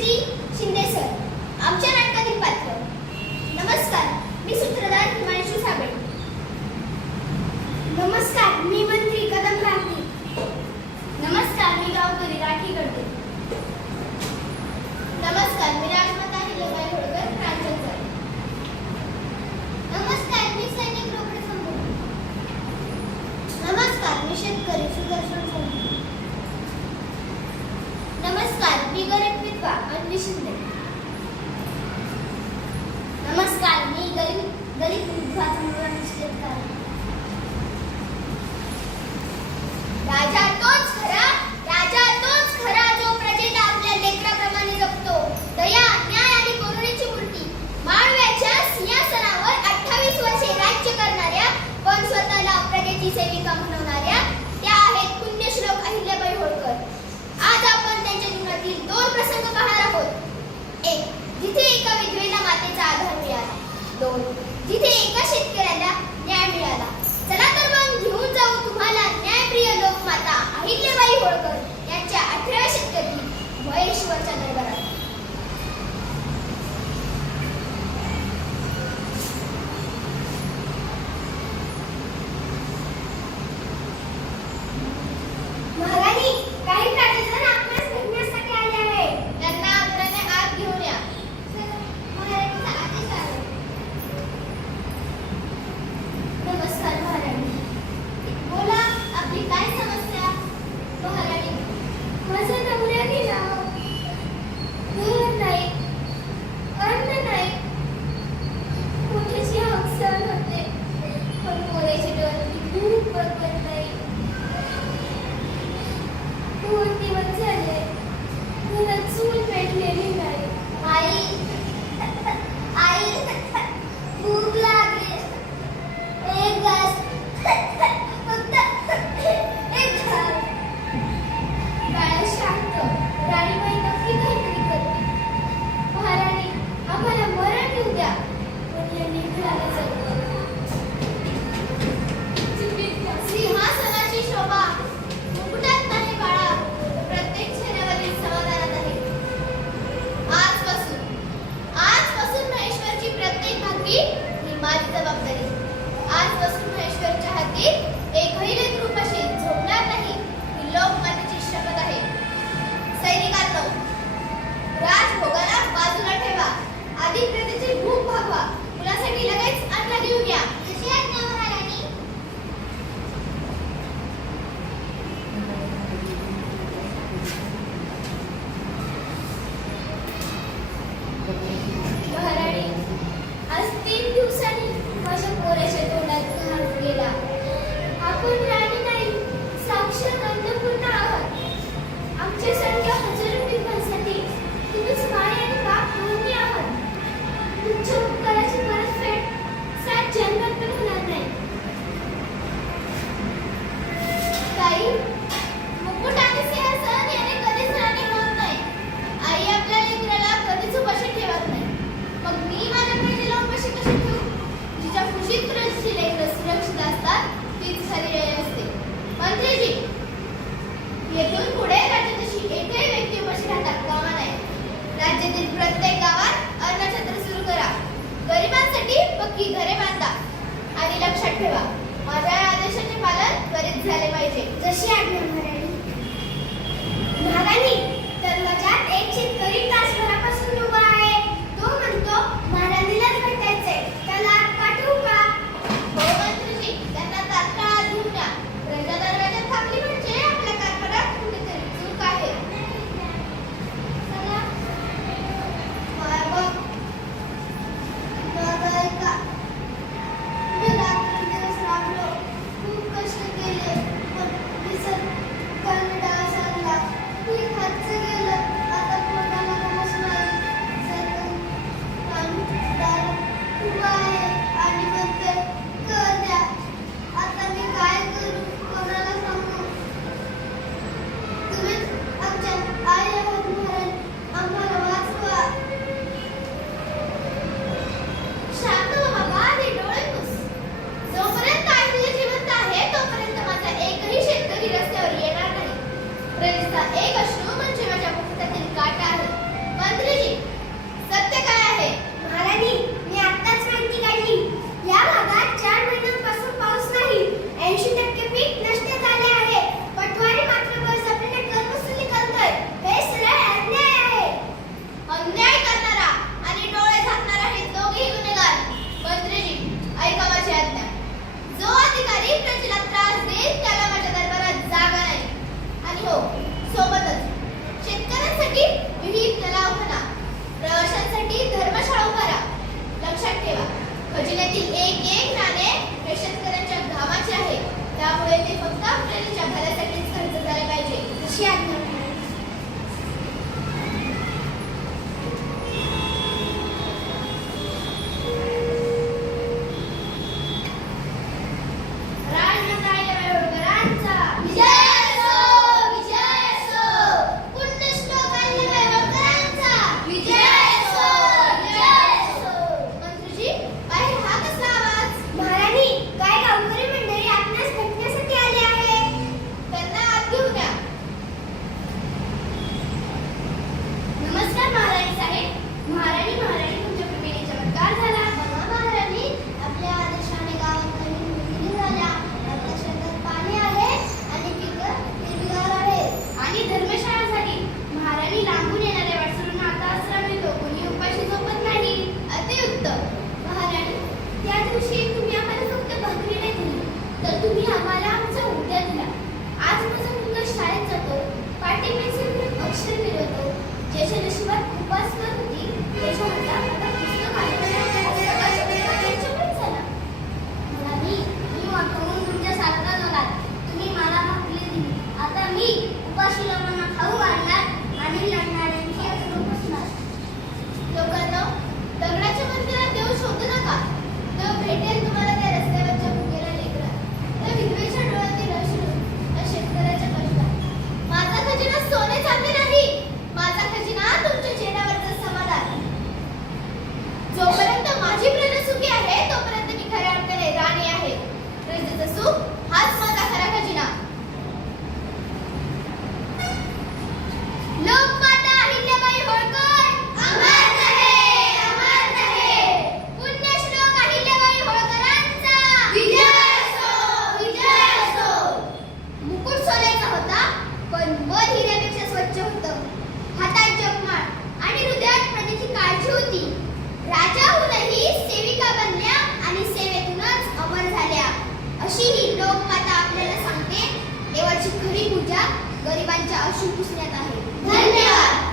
Shri Shinde sir, आमच्या नाटकातील पात्र. नमस्कार, मी सूत्रधार हिमांशू साबळे. नमस्कार, मी मंत्री कदम राठी. नमस्कार, मी गावकरी राठी करते. नमस्कार, मी राजमाता हिरबाई होळकर प्रांजलकर. नमस्कार, मी सैनिक रोकडे संभू. नमस्कार, मी शेतकरी सुदर्शन संभू. नमस्कार, मी गरीब विधवा अन्वी शिंदे. नमस्कार, मी गरीब विधवा मुलगा निश्चित. राजा तोच खरा जो प्रजेला आपल्या लेकराप्रमाणे जपतो. दया, न्याय आणि करुणेची मूर्ती. माळव्याच्या सिंहासनावर 28 वर्षे राज्य करणाऱ्या पण स्वतःला प्रजेची सेविका म्हणवणाऱ्या त्या आहेत पुण्यश्लोक अहिल्याबाई होळकर. आज आपण त्यांच्या जीवनातील 2 प्रसंग पाहणार आहोत. 1. जिथे एका विधवेला मातेचा आधार मिळाला. 2. जिथे एका शेतकऱ्याला न्याय मिळाला. चला तर मग घेऊन जाऊ तुम्हाला न्यायप्रिय लोकमाता अहिल्याबाई होळकर यांच्या 18व्या शतकातील महेश्वरच्या दरबारात. महाराणी, काही प्राचीन आपणास भेटण्यासाठी आले आहे. त्यांना आदराने आत घेऊन या. महाराणीचा आदेश आहे. नमस्कार महाराणी. बोला, आपली काय समस्या? महाराणी, माझं नवऱ्याने नाव घर नाही, अन्न नाही, मोठ्याची हौसन होते, पण पोराची डोळ्याची खूप बघत नाही. 2 दिवस झाले घरात चूल पेटलेली नाही. आई भूक लागली. एक घास, फक्त एक घास. बाळा शांत, राणीबाई नक्की काहीतरी करते. महाराणी, आम्हाला मरण येऊ द्या, पण या लेकराला जगवा. सिंहासनाची शोभा मुकुटात नाही बाळा, प्रत्येक चेहऱ्यावरील समाधानात आहे. आजपासून महेश्वरची प्रत्येक भाकरी ही माझी जबाबदारी. आजपासून महेश्वरच्या हाती एकही लेकरू उपाशी झोपणार नाही ही लोकमातेची शपथ आहे. सैनिकांनो, राजभोगाला बाजूला ठेवा. आधी प्रजेची भूक भागवा. मुलासाठी लगेच अन्न घेऊन या. जशी आज्ञा महाराणी. महाराणी, आज 3 दिवसांनी माझ्या पोराच्या तोंडात घाम गेला. आपण राणी नाही, साक्षात अन्नपूर्णा आहात. आमच्यासारख्या हजारो विधवांसाठी तुम्हीच माय आणि बाप दोन्ही आहात. तुमच्या उपकाराची परतफेड 7 जन्मात पण होणार नाही. ताई, मुकुट आणि सिंहासन याने कधीच राणी होत नाही. आई आपल्या लेकराला कधीच उपाशी ठेवत नाही. मग मी माझ्या प्रजेला उपाशी कशी ठेवू? जिच्या खुशीत प्रजेची लेकरं सुरक्षित असतात तीच खरी राणी असते. मंत्रीजी, येथून पुढे राज्यातशी एकही व्यक्ती उपाशी राहता कामा नये. राज्यातील प्रत्येक गावात अन्नछत्र सुरू करा. गरिबांसाठी पक्की घरे बांधा. आणि लक्षात ठेवा, माझ्या या आदेशाचे पालन त्वरित झाले पाहिजे. जशी आज्ञा महाराणी. महाराणी, दरवाजात एक शेतकरी तासभरापासून उभा आहे. तो म्हणतो महाराणीलाच भेटायचंय. त्याला आत पाठवू का? हो मंत्रीजी, त्यांना तात्काळ आत घेऊन या. प्रजा दरवाजात थांबली म्हणजे आपल्या कारभारात कुठेतरी चूक आहे. चला. बघ, ऐका. मी रात्रंदिवस राबलो, खूप कष्ट केले, पण विसर कंटाळा आणला. मी खर्च केलं, आता पोटाला रोज नाही. सरकारी कामदार उभा आहे आणि म्हणते कर द्या. आता मी काय करू, कोणाला सांगू? तुम्हीच आमच्या आई आहात महाराज, आम्हाला वाचवा. शांत हो बाबा, ते डोळे पुस. जोपर्यंत आईला जिवंत आहे तोपर्यंत माझा एकही शेतकरी रस्त्यावर येणार नाही. प्रजेचा एक अश्रू म्हणजे माझ्या मुकुटातील काटा आहे. पण त्यामुळे ते फक्त प्रजेच्या भल्यासाठीच खर्च झाले पाहिजे. अशी आज्ञा महाराज. राजमाता होळकरांचा विजय असो, विजय असो. पुण्यश्लोक अहिल्याबाई होळकरांचा विजय असो, विजय असो. मंत्रीजी, बाहेर हा कसला आवाज? महाराणी, काय गावकरी मंडळी आपणास भेटण्यासाठी आले आहे. त्यांना आत घेऊन या. नमस्कार महाराणी साहेब. महाराणी तुमच्या कृपेने चमत्कार झाला. बघा महाराणी, आपल्या आदेशाने गावात नवीन विहिरी झाल्या, आपल्या शेतात पाणी आहे आणि पिकं हिरवीगार आहेत. आणि धर्मशाळा झाली. महाराणी, लांबून येणाऱ्या वाटसरूंना आता आसरा मिळतो. कोणी उपाशी झोपत नाही. अतिउत्तम. महाराणी, त्या दिवशी तुम्ही आम्हाला फक्त भाकरी नाही दिली, तर तुम्ही आम्हाला आमचा उद्या दिला. आज माझा मुलगा शाळेत जातो, पाटी पेन्सिल घेऊन अक्षर फिरवतो. ज्याच्या नशिबात उपासमार होती, त्याच्या हातात आता पुस्तक आलं. पुस्तकाच्या पुस्तक त्यांच्याकडेच झाला. महाराणी, मी वाकवून तुमच्यासारखा झाला. तुम्ही मला भाकरी दिली. आता मी उपाशी लोकांना खाऊ घालणार आणि लढणाऱ्यांची अश्रू पुसणार. लोकांनो, दगडाच्या मंदिरात देव शोधू नका. देव भेटेल तुम्हाला त्या रस्त्यावरच्या भुकेल्या लेकरात, त्या विधवेच्या डोळ्यातील अश्रू, त्या शेतकऱ्याच्या कष्टात. माझा खजिना सोने चांदी नाही, माझा खजिना तुमच्या चेहऱ्यावरचं समाधान. जोपर्यंत माझी प्रजा सुखी आहे तोपर्यंत मी खऱ्या अर्थाने राणी आहे. प्रजेचं सुख हाच माझा खरा खजिना. लोकमाता अहिल्याबाई होळकर अमर रहे, अमर रहे. पुण्यश्लोक अहिल्याबाई होळकरांचा विजय असो, विजय असो. मुकुट सोन्याचा होता, पण मन हिऱ्यापेक्षा स्वच्छ होतं. हातात जपमाळ आणि हृदयात प्रजेची काळजी होती. राजाहूनही सेविका बनल्या आणि सेवेतूनच अमर झाल्या. अशी ही लोकमाता आपल्याला सांगते. देवाची खरी पूजा गरिबांच्या अश्रू पुसण्यात आहे. धन्यवाद.